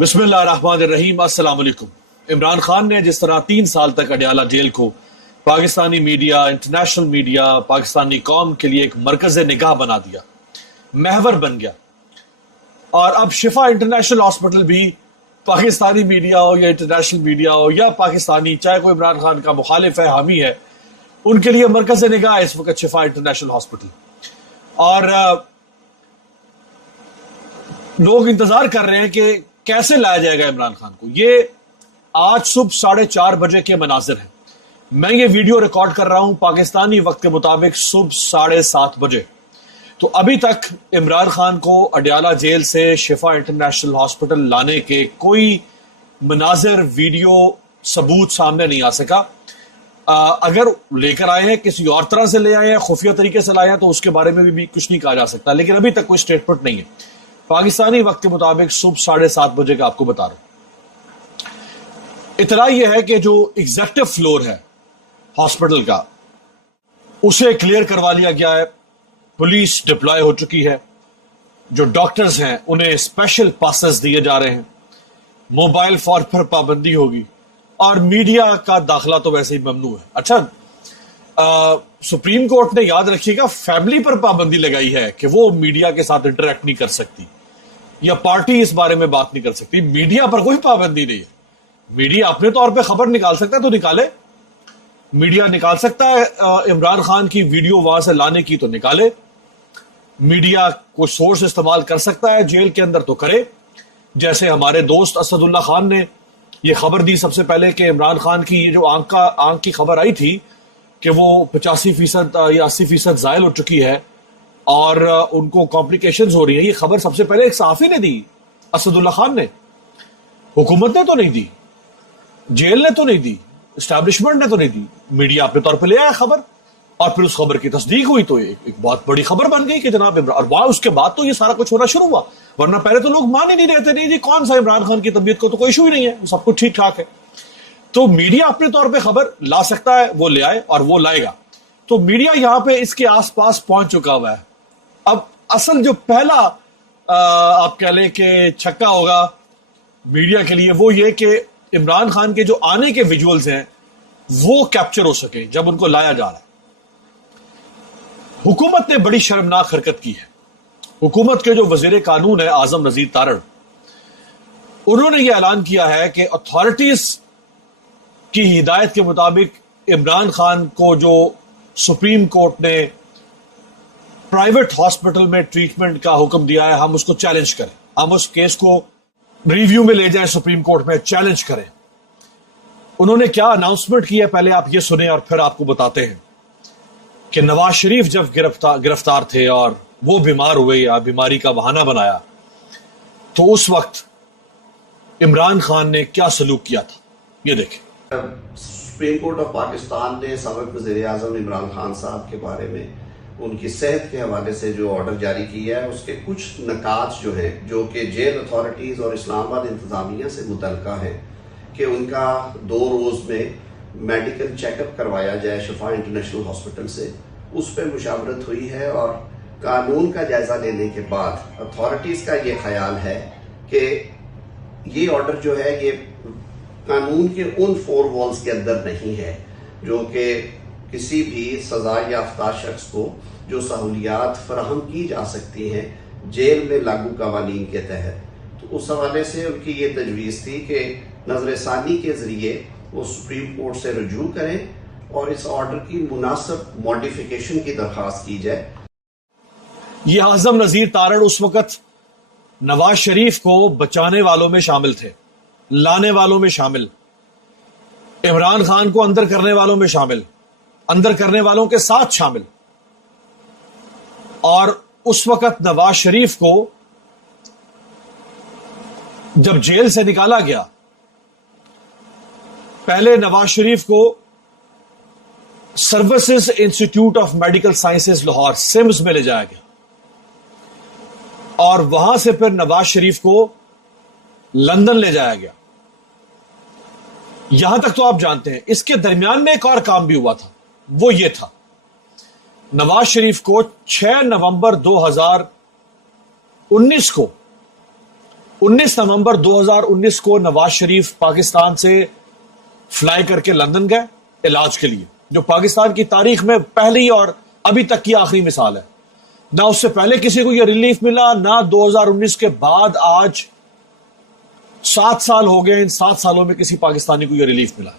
बिस्मिल्लाहिर्रहमानिर्रहीम। अस्सलाम वालेकुम। इमरान खान ने जिस तरह 3 साल तक अडयाला जेल को Pakistani media, international media, Pakistani कौम के लिए एक मरकज निगाह बना दिया, महवर बन गया, और अब शिफा इंटरनेशनल हॉस्पिटल भी पाकिस्तानी मीडिया हो या इंटरनेशनल मीडिया हो या पाकिस्तानी, चाहे कोई इमरान खान का मुखालिफ है, हामी है, उनके लिए मरकज निगाह है इस वक्त शिफा इंटरनेशनल हॉस्पिटल। और लोग इंतजार कर रहे हैं कि कैसे लाया जाएगा इमरान खान को। ये आज सुबह 4:30 बजे के मनाजिर हैं। मैं ये वीडियो रिकॉर्ड कर रहा हूं पाकिस्तानी वक्त के मुताबिक सुबह 7:30 बजे। तो अभी तक इमरान खान को अडयाला जेल से शिफा इंटरनेशनल हॉस्पिटल लाने के कोई मनाजिर, वीडियो, सबूत सामने नहीं आ सका। अगर लेकर आए हैं, किसी और तरह से ले आए हैं, खुफिया तरीके से लाए हैं, तो उसके बारे में भी कुछ नहीं कहा जा सकता, लेकिन अभी तक कोई स्टेटमेंट नहीं है। पाकिस्तानी वक्त के मुताबिक सुबह 7:30 बजे का आपको बता रहा हूं। इतना यह है कि जो एग्जेक्टिव फ्लोर है हॉस्पिटल का, उसे क्लियर करवा लिया गया है, पुलिस डिप्लॉय हो चुकी है, जो डॉक्टर्स हैं उन्हें स्पेशल पासेस दिए जा रहे हैं, मोबाइल फोन पर पाबंदी होगी, और मीडिया का दाखिला तो वैसे ही ममनू है। अच्छा, सुप्रीम कोर्ट ने, याद रखिएगा, फैमिली पर पाबंदी लगाई है कि वो मीडिया के साथ इंटरेक्ट नहीं कर सकती या पार्टी इस बारे में बात नहीं कर सकती। मीडिया पर कोई पाबंदी नहीं है। मीडिया अपने तौर पे खबर निकाल सकता है तो निकाले, मीडिया निकाल सकता है इमरान खान की वीडियो वहां से लाने की तो निकाले, मीडिया को सोर्स इस्तेमाल कर सकता है जेल के अंदर तो करे। जैसे हमारे दोस्त असदुल्ला खान ने यह खबर दी सबसे पहले कि इमरान खान की ये जो आंख की खबर आई थी कि वो 85% या 80% जायल हो चुकी है और उनको कॉम्प्लिकेशंस हो रही है, ये खबर सबसे पहले एक सहाफी ने दी, असदुल्ला खान ने। हुकूमत ने तो नहीं दी, जेल ने तो नहीं दी, एस्टैब्लिशमेंट ने तो नहीं दी, मीडिया अपने तौर पे ले आया खबर, और फिर उस खबर की तस्दीक हुई तो एक बहुत बड़ी खबर बन गई कि जनाब इमरान, और वहां उसके बाद तो ये सारा कुछ होना शुरू हुआ। वरना पहले तो लोग मान ही नहीं रहे थे, नहीं जी कौन सा इमरान खान की तबीयत को तो कोई इशू ही नहीं है, सब कुछ ठीक ठाक है। तो मीडिया अपने तौर पे खबर ला सकता है, वो ले आए और वो लाएगा। तो मीडिया यहां पे इसके आसपास पहुंच चुका हुआ है। अब असल जो पहला आप कह लें कि छक्का होगा मीडिया के लिए, वो ये कि इमरान खान के जो आने के विजुअल्स हैं वो कैप्चर हो सके जब उनको लाया जा रहा है। हुकूमत ने बड़ी शर्मनाक हरकत की है। हुकूमत के जो वजीर कानून है आजम नजीर तारड़, उन्होंने यह ऐलान किया है कि अथॉरिटीज की हिदायत के मुताबिक इमरान खान को जो सुप्रीम कोर्ट ने प्राइवेट हॉस्पिटल में ट्रीटमेंट का हुक्म दिया है, हम उसको चैलेंज करें, हम उस केस को रिव्यू में ले जाएं, सुप्रीम कोर्ट में चैलेंज करें। उन्होंने क्या अनाउंसमेंट की है, पहले आप ये सुने और फिर आपको बताते हैं कि नवाज शरीफ जब गिरफ्तार थे और वो बीमार हुए या बीमारी का बहाना बनाया, तो उस वक्त इमरान खान ने क्या सलूक किया था, ये देखें। सुप्रीम कोर्ट ऑफ पाकिस्तान ने सबक वज़ीर आज़म इमरान खान साहब के बारे में उनकी सेहत के हवाले से जो ऑर्डर जारी किया है, उसके कुछ नकात जो है, जो कि जेल अथॉरिटीज़ और इस्लामाबाद इंतजामिया से मुतल्लिका है, कि उनका 2 रोज़ में मेडिकल चेकअप करवाया जाए शिफा इंटरनेशनल हॉस्पिटल से, उस पर मुशावरत हुई है। और कानून का जायजा लेने के बाद अथॉरिटीज़ का ये ख्याल है कि ये ऑर्डर जो है ये कानून के उन 4 वॉल्स के अंदर नहीं है जो कि किसी भी सजा याफ्ता शख्स को जो सहूलियात फराहम की जा सकती हैं जेल में लागू कवानीन के तहत। तो उस हवाले से उनकी ये तजवीज़ थी कि नजर सानी के जरिए वो सुप्रीम कोर्ट से रजू करें और इस ऑर्डर की मुनासिब मॉडिफिकेशन की दरख्वास्त की जाए। ये आजम नजीर तारड़ उस वक्त नवाज शरीफ को बचाने वालों में शामिल थे, लाने वालों में शामिल, इमरान खान को अंदर करने वालों में शामिल, अंदर करने वालों के साथ शामिल। और उस वक्त नवाज शरीफ को जब जेल से निकाला गया, पहले नवाज शरीफ को services institute of medical sciences Lahore SIMS में ले जाया गया, और वहां से फिर नवाज शरीफ को लंदन ले जाया गया। यहां तक तो आप जानते हैं। इसके दरमियान में एक और काम भी हुआ था, वो ये था, नवाज शरीफ को 6 नवंबर 2019 को 19 नवंबर 2019 को नवाज शरीफ पाकिस्तान से फ्लाई करके लंदन गए इलाज के लिए, जो पाकिस्तान की तारीख में पहली और अभी तक की आखिरी मिसाल है। ना उससे पहले किसी को यह रिलीफ मिला, ना 2019 के बाद आज 7 साल हो गए, इन 7 सालों में किसी पाकिस्तानी को यह रिलीफ मिला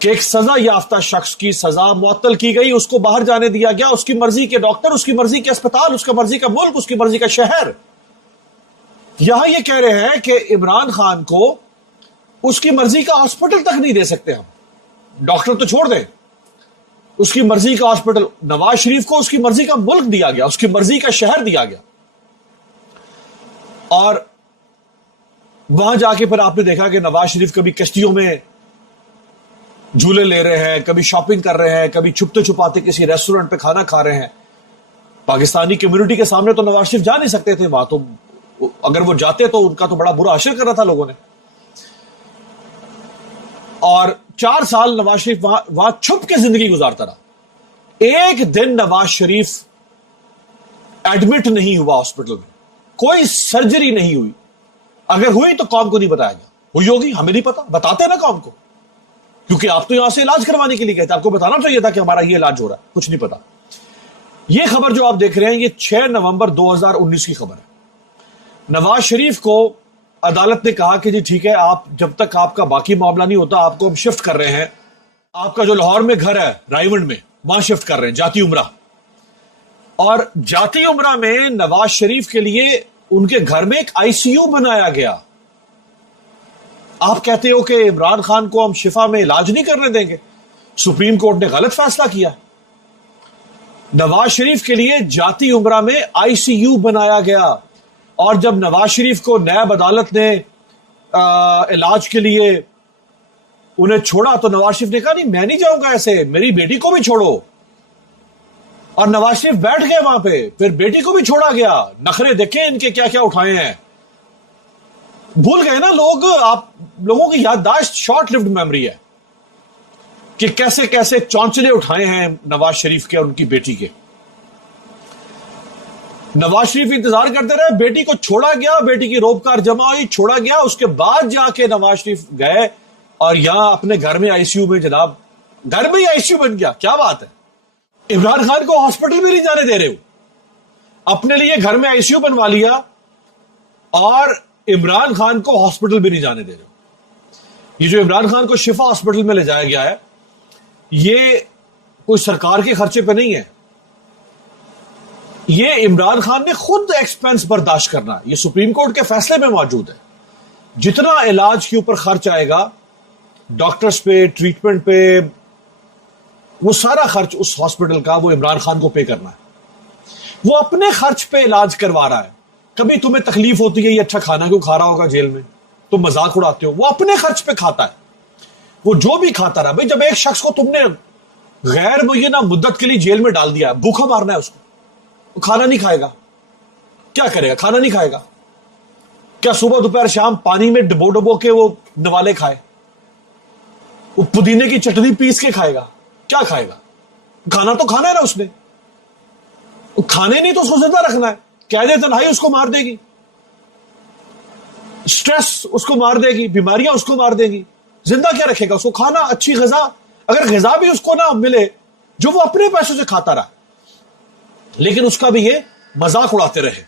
कि एक सजा याफ्ता शख्स की सजा मुअत्तल की गई, उसको बाहर जाने दिया गया, उसकी मर्जी के डॉक्टर, उसकी मर्जी के अस्पताल, उसकी मर्जी का मुल्क, उसकी मर्जी का शहर। यहां ये कह रहे हैं कि इमरान खान को उसकी मर्जी का हॉस्पिटल तक नहीं दे सकते हम, डॉक्टर तो छोड़ दें, उसकी मर्जी का हॉस्पिटल। नवाज शरीफ को उसकी मर्जी का मुल्क दिया गया, उसकी मर्जी का शहर दिया गया। और वहां जाके फिर आपने देखा कि नवाज शरीफ कभी कश्तियों में झूले ले रहे हैं, कभी शॉपिंग कर रहे हैं, कभी छुपते छुपाते किसी रेस्टोरेंट पे खाना खा रहे हैं। पाकिस्तानी कम्युनिटी के सामने तो नवाज शरीफ जा नहीं सकते थे, वहां तो अगर वो जाते तो उनका तो बड़ा बुरा असर कर रहा था लोगों ने। और 4 साल नवाज शरीफ वहां छुप के जिंदगी गुजारता रहा। एक दिन नवाज शरीफ एडमिट नहीं हुआ हॉस्पिटल में, कोई सर्जरी नहीं हुई। अगर हुई तो कौम को नहीं बताया गया, हुई होगी हमें नहीं पता, बताते ना कौम को, क्योंकि आप तो यहां से इलाज करवाने के लिए गए थे, आपको बताना चाहिए था कि हमारा ये इलाज हो रहा है, कुछ नहीं पता। ये खबर जो आप देख रहे हैं ये 6 नवंबर 2019 की खबर है। नवाज शरीफ को अदालत ने कहा कि जी ठीक है, आप जब तक आपका बाकी मामला नहीं होता आपको हम शिफ्ट कर रहे हैं, आपका जो लाहौर में घर है रायवंड में, वहां शिफ्ट कर रहे हैं जाती उमरा। और जाती उमरा में नवाज शरीफ के लिए उनके घर में एक आईसीयू बनाया गया। आप कहते हो कि इमरान खान को हम शिफा में इलाज नहीं करने देंगे, सुप्रीम कोर्ट ने गलत फैसला किया। नवाज शरीफ के लिए जाती उमरा में आईसीयू बनाया गया, और जब नवाज शरीफ को नैब अदालत ने इलाज के लिए उन्हें छोड़ा तो नवाज शरीफ ने कहा नहीं मैं नहीं जाऊंगा ऐसे, मेरी बेटी को भी छोड़ो। और नवाज शरीफ बैठ गए वहां पे, फिर बेटी को भी छोड़ा गया। नखरे देखें इनके क्या क्या उठाए हैं। भूल गए ना लोग, आप लोगों की याददाश्त शॉर्ट लिव्ड मेमोरी है कि कैसे कैसे चौंचले उठाए हैं नवाज शरीफ के और उनकी बेटी के। नवाज शरीफ इंतजार करते रहे, बेटी को छोड़ा गया, बेटी की रोबकार जमा हुई, छोड़ा गया, उसके बाद जाके नवाज शरीफ गए और यहां अपने घर में आईसीयू में, जनाब घर में ही आईसीयू बन गया। क्या बात है, इमरान खान को हॉस्पिटल में नहीं जाने दे रहे हो, अपने लिए घर में आईसीयू बनवा लिया और इमरान खान को हॉस्पिटल भी नहीं जाने दे रहे हो। ये जो इमरान खान को शिफा हॉस्पिटल में ले जाया गया है, ये कोई सरकार के खर्चे पे नहीं है, ये इमरान खान ने खुद एक्सपेंस बर्दाश्त करना है। ये सुप्रीम कोर्ट के फैसले में मौजूद है। जितना इलाज के ऊपर खर्च आएगा, डॉक्टर्स पे, ट्रीटमेंट पे, वो सारा खर्च उस हॉस्पिटल का वो इमरान खान को पे करना है। वो अपने खर्च पे इलाज करवा रहा है। कभी तुम्हें तकलीफ होती है ये अच्छा खाना क्यों खा रहा होगा जेल में, तुम मजाक उड़ाते हो, वो अपने खर्च पे खाता है। वो जो भी खाता रहा। भाई जब एक शख्स को तुमने गैर मुय्यना मुद्दत के लिए जेल में डाल दिया, भूखा मारना है उसको, तो खाना नहीं खाएगा, क्या करेगा? खाना नहीं खाएगा। क्या सुबह दोपहर शाम पानी में डबो डबो के वो नवाले खाए, वो पुदीने की चटनी पीस के खाएगा? क्या खाएगा? खाना तो खाना है ना उसने, वो खाने नहीं तो उसको जिंदा रखना है। कैदे तन्हाई उसको मार देगी, स्ट्रेस उसको मार देगी, बीमारियां उसको मार देगी, जिंदा क्या रखेगा उसको? खाना, अच्छी ग़िज़ा। अगर ग़िज़ा भी उसको ना मिले जो वो अपने पैसों से खाता रहा, लेकिन उसका भी ये मजाक उड़ाते रहे,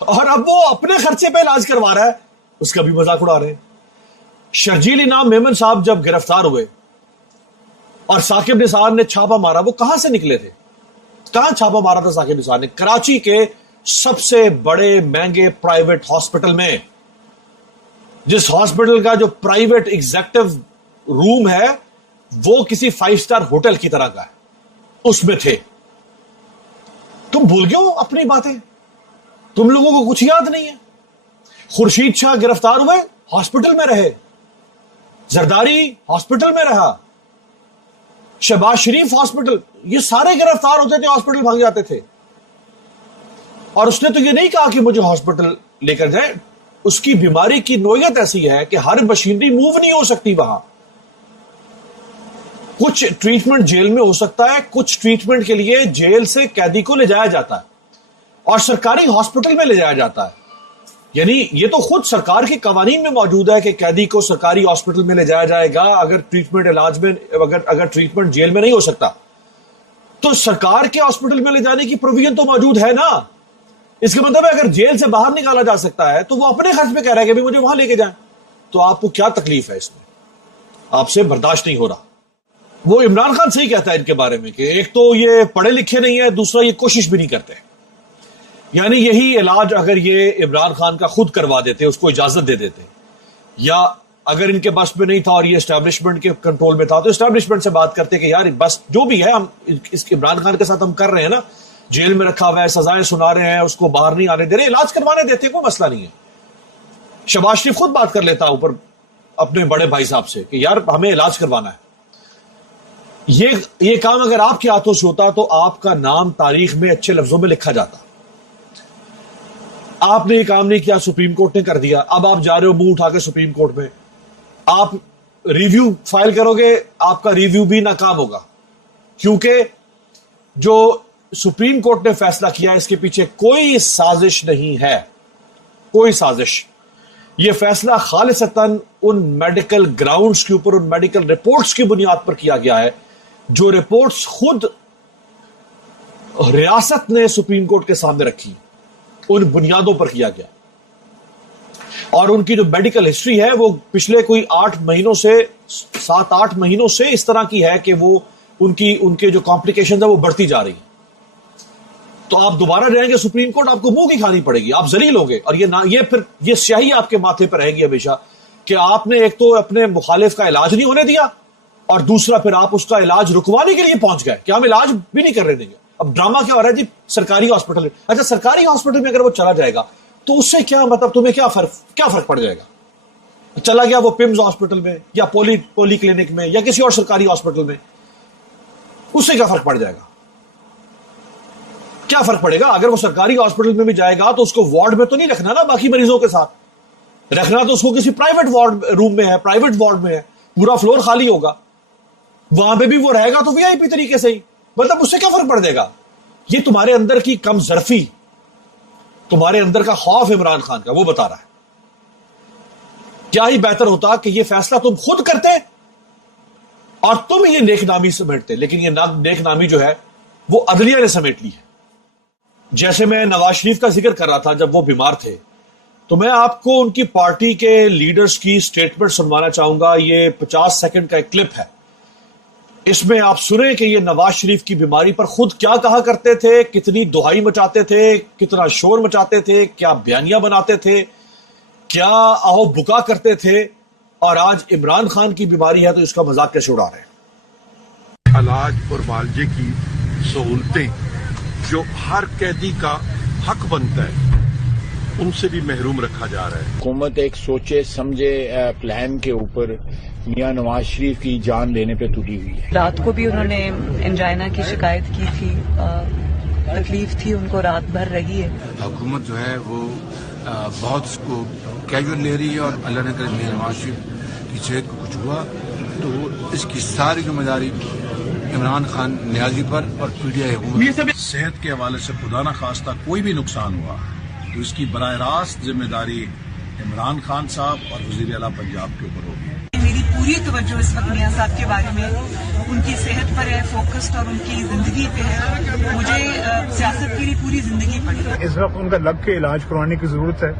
और अब वो अपने खर्चे पे इलाज करवा रहा है, उसका भी मजाक उड़ा रहे हैं। शर्जील इनाम मेमन साहब जब गिरफ्तार हुए और साकिब निसार ने छापा मारा, वो कहां से निकले थे? कहां छापा मारा था साकिब निसार ने? कराची के सबसे बड़े महंगे प्राइवेट हॉस्पिटल में, जिस हॉस्पिटल का जो प्राइवेट एग्जीक्यूटिव रूम है वो किसी 5 स्टार होटल की तरह का है, उसमें थे। तुम भूल गए हो अपनी बातें, तुम लोगों को कुछ याद नहीं है। खुर्शीद शाह गिरफ्तार हुए, हॉस्पिटल में रहे। जरदारी हॉस्पिटल में रहा। शहबाज शरीफ हॉस्पिटल, ये सारे गिरफ्तार होते थे, हॉस्पिटल भाग जाते थे। और उसने तो ये नहीं कहा कि मुझे हॉस्पिटल लेकर जाए। उसकी बीमारी की नोयत ऐसी है कि हर मशीनरी मूव नहीं हो सकती वहां। कुछ ट्रीटमेंट जेल में हो सकता है, कुछ ट्रीटमेंट के लिए जेल से कैदी को ले जाया जाता है और सरकारी हॉस्पिटल में ले जाया जाता है। یعنی یہ تو خود سرکار کے قوانین میں موجود ہے کہ قیدی کو سرکاری ہاسپٹل میں لے جایا جائے گا اگر ٹریٹمنٹ علاج میں اگر ٹریٹمنٹ جیل میں نہیں ہو سکتا تو سرکار کے ہاسپٹل میں لے جانے کی پروویژن تو موجود ہے نا. اس کا مطلب ہے اگر جیل سے باہر نکالا جا سکتا ہے تو وہ اپنے خرچ پہ کہہ رہا ہے کہ بھی مجھے وہاں لے کے جائیں. تو آپ کو کیا تکلیف ہے اس میں؟ آپ سے برداشت نہیں ہو رہا. وہ عمران خان صحیح کہتا ہے ان کے بارے میں کہ ایک تو یہ پڑھے لکھے نہیں ہے, دوسرا یہ کوشش بھی نہیں کرتے. یعنی یہی علاج اگر یہ عمران خان کا خود کروا دیتے, اس کو اجازت دے دیتے, یا اگر ان کے بس میں نہیں تھا اور یہ اسٹیبلشمنٹ کے کنٹرول میں تھا تو اسٹیبلشمنٹ سے بات کرتے کہ یار بس جو بھی ہے ہم اس عمران خان کے ساتھ ہم کر رہے ہیں نا, جیل میں رکھا ہوا ہے, سزائیں سنا رہے ہیں, اس کو باہر نہیں آنے دے رہے, علاج کروانے دیتے, کوئی مسئلہ نہیں ہے. شہباز شریف خود بات کر لیتا اوپر اپنے بڑے بھائی صاحب سے کہ یار ہمیں علاج کروانا ہے. یہ کام اگر آپ کے ہاتھوں سے ہوتا تو آپ کا نام تاریخ میں اچھے لفظوں میں لکھا جاتا. آپ نے یہ کام نہیں کیا, سپریم کورٹ نے کر دیا. اب آپ جا رہے ہو منہ اٹھا کے سپریم کورٹ میں, آپ ریویو فائل کرو گے, آپ کا ریویو بھی ناکام ہوگا کیونکہ جو سپریم کورٹ نے فیصلہ کیا اس کے پیچھے کوئی سازش نہیں ہے, کوئی سازش. یہ فیصلہ خالصتاً ان میڈیکل گراؤنڈز کے اوپر, ان میڈیکل رپورٹس کی بنیاد پر کیا گیا ہے جو رپورٹس خود ریاست نے سپریم کورٹ کے سامنے رکھی, ان بنیادوں پر کیا گیا. اور ان کی جو میڈیکل ہسٹری ہے وہ پچھلے کوئی 7-8 مہینوں سے اس طرح کی ہے کہ وہ ان کے جو کمپلیکیشنز ہیں وہ بڑھتی جا رہی ہیں. تو آپ دوبارہ جائیں گے سپریم کورٹ, آپ کو منہ کی کھانی پڑے گی, آپ ذلیل ہوں گے. اور یہ سیاہی آپ کے ماتھے پر رہے گی ہمیشہ کہ آپ نے ایک تو اپنے مخالف کا علاج نہیں ہونے دیا اور دوسرا پھر آپ اس کا علاج رکوانے کے لیے پہنچ گئے کہ ہم علاج بھی نہیں کرنے دیں گے. اب ڈرامہ کیا ہو رہا ہے جی سرکاری ہاسپٹل میں. اچھا سرکاری ہاسپٹل میں اگر وہ چلا جائے گا تو اس سے کیا مطلب, تمہیں کیا فرق پڑ جائے گا؟ چلا گیا وہ پمز ہاسپٹل میں یا پولی کلینک میں یا کسی اور سرکاری ہاسپٹل میں, اس سے کیا فرق پڑ جائے گا؟ کیا فرق پڑے گا؟ اگر وہ سرکاری ہاسپٹل میں بھی جائے گا تو اس کو وارڈ میں تو نہیں رکھنا نا باقی مریضوں کے ساتھ, رکھنا تو اس کو کسی پرائیویٹ وارڈ روم میں ہے, پرائیویٹ وارڈ میں ہے, پورا فلور خالی ہوگا, وہاں پہ بھی وہ رہے گا تو وی آئی پی طریقے سے ہی. مطلب اس سے کیا فرق پڑ جائے گا؟ یہ تمہارے اندر کی کم ظرفی, تمہارے اندر کا خوف عمران خان کا وہ بتا رہا ہے. کیا ہی بہتر ہوتا کہ یہ فیصلہ تم خود کرتے اور تم یہ نیک نامی سمیٹتے, لیکن یہ نیک نامی جو ہے وہ عدلیہ نے سمیٹ لی ہے. جیسے میں نواز شریف کا ذکر کر رہا تھا جب وہ بیمار تھے, تو میں آپ کو ان کی پارٹی کے لیڈرز کی سٹیٹمنٹ سنوانا چاہوں گا. یہ 50 سیکنڈ کا ایک کلپ ہے, اس میں آپ سنیں کہ یہ نواز شریف کی بیماری پر خود کیا کہا کرتے تھے, کتنی دہائی مچاتے تھے, کتنا شور مچاتے تھے, کیا بیانیاں بناتے تھے, کیا آہو بکا کرتے تھے, اور آج عمران خان کی بیماری ہے تو اس کا مذاق کیسے اڑا رہے ہیں. علاج اور معالجے کی سہولتیں جو ہر قیدی کا حق بنتا ہے ان سے بھی محروم رکھا جا رہا ہے. حکومت ایک سوچے سمجھے پلان کے اوپر میاں نواز شریف کی جان لینے پہ تلی ہوئی ہے. رات کو بھی انہوں نے انجائنا کی شکایت کی تھی, تکلیف تھی ان کو, رات بھر رہی ہے. حکومت جو ہے وہ بہت اس کو کیجول لے رہی ہے اور اللہ نے کرے میاں نواز شریف کی صحت کو کچھ ہوا تو اس کی ساری ذمہ داری عمران خان نیازی پر اور پی ٹی آئی حکومت. صحت کے حوالے سے خدا نہ خواستہ کوئی بھی نقصان ہوا تو اس کی براہ راست ذمہ داری عمران خان صاحب اور وزیر اعلیٰ پنجاب کے اوپر ہوگی. میری پوری توجہ اس وقت میاں صاحب کے بارے میں ان کی صحت پر ہے, فوکسڈ, اور ان کی زندگی پہ ہے. مجھے سیاست کے لیے پوری زندگی پڑی. اس وقت ان کا لب کے علاج کروانے کی ضرورت ہے.